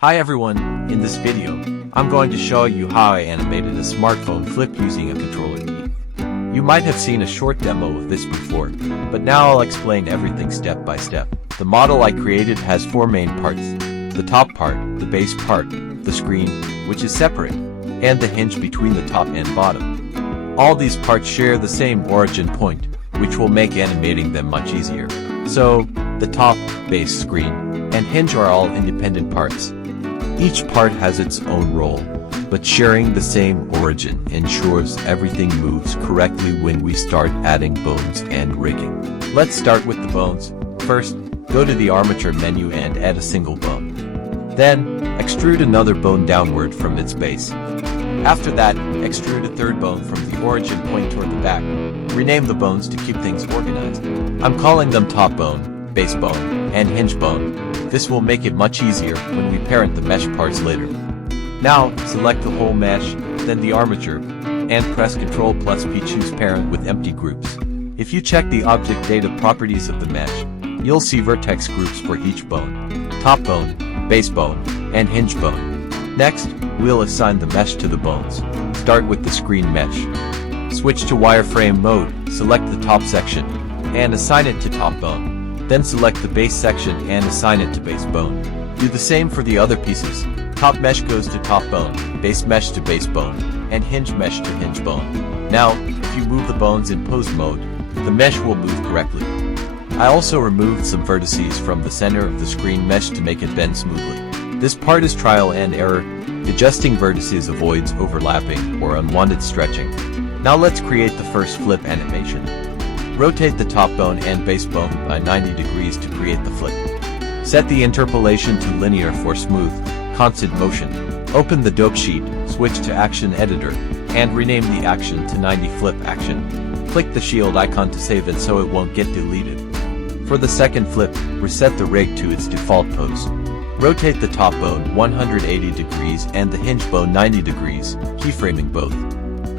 Hi everyone, in this video, I'm going to show you how I animated a smartphone flip using a controller key. You might have seen a short demo of this before, but now I'll explain everything step by step. The model I created has four main parts: the top part, the base part, the screen, which is separate, and the hinge between the top and bottom. All these parts share the same origin point, which will make animating them much easier. So, the top, base, screen, and hinge are all independent parts. Each part has its own role, but sharing the same origin ensures everything moves correctly when we start adding bones and rigging. Let's start with the bones. First, go to the armature menu and add a single bone. Then, extrude another bone downward from its base. After that, extrude a third bone from the origin point toward the back. Rename the bones to keep things organized. I'm calling them top bone, base bone, and hinge bone. This will make it much easier when we parent the mesh parts later. Now, select the whole mesh, then the armature, and press Ctrl+P. Choose Parent with empty groups. If you check the object data properties of the mesh, you'll see vertex groups for each bone: top bone, base bone, and hinge bone. Next, we'll assign the mesh to the bones. Start with the screen mesh. Switch to wireframe mode, select the top section, and assign it to top bone. Then select the base section and assign it to base bone. Do the same for the other pieces. Top mesh goes to top bone, base mesh to base bone, and hinge mesh to hinge bone. Now, if you move the bones in pose mode, the mesh will move correctly. I also removed some vertices from the center of the screen mesh to make it bend smoothly. This part is trial and error. Adjusting vertices avoids overlapping or unwanted stretching. Now let's create the first flip animation. Rotate the top bone and base bone by 90 degrees to create the flip. Set the interpolation to linear for smooth, constant motion. Open the dope sheet, switch to Action Editor, and rename the action to 90 Flip Action. Click the shield icon to save it so it won't get deleted. For the second flip, reset the rig to its default pose. Rotate the top bone 180 degrees and the hinge bone 90 degrees, keyframing both.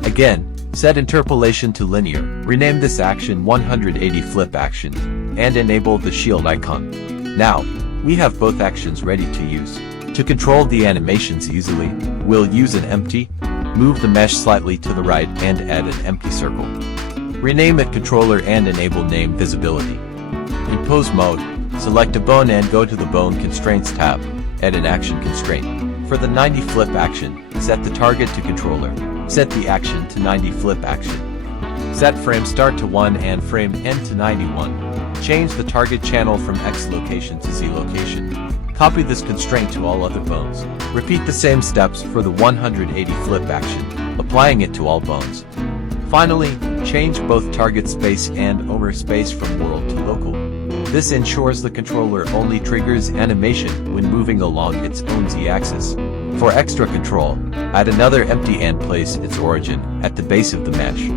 Again, set interpolation to linear, rename this action 180 Flip Action, and enable the shield icon. Now, we have both actions ready to use. To control the animations easily, we'll use an empty, move the mesh slightly to the right and add an empty circle. Rename it controller and enable name visibility. In pose mode, select a bone and go to the Bone Constraints tab, add an action constraint. For the 90 Flip Action, set the target to controller. Set the action to 90 Flip Action. Set frame start to 1 and frame end to 91. Change the target channel from X location to Z location. Copy this constraint to all other bones. Repeat the same steps for the 180 Flip Action, applying it to all bones. Finally, change both target space and owner space from world to local. This ensures the controller only triggers animation when moving along its own Z-axis. For extra control, add another empty and place its origin at the base of the mesh.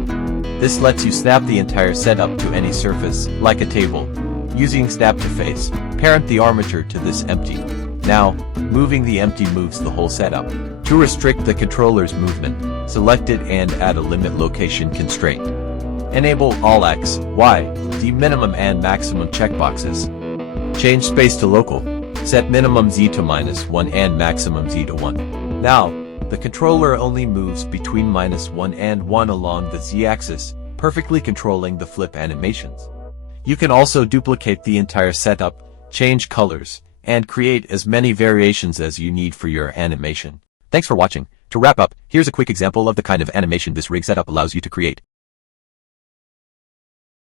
This lets you snap the entire setup to any surface, like a table. Using Snap to Face, parent the armature to this empty. Now, moving the empty moves the whole setup. To restrict the controller's movement, select it and add a limit location constraint. Enable all X, Y, Z minimum and maximum checkboxes. Change space to local. Set minimum Z to -1 and maximum Z to 1. Now, the controller only moves between -1 and 1 along the Z-axis, perfectly controlling the flip animations. You can also duplicate the entire setup, change colors, and create as many variations as you need for your animation. Thanks for watching. To wrap up, here's a quick example of the kind of animation this rig setup allows you to create.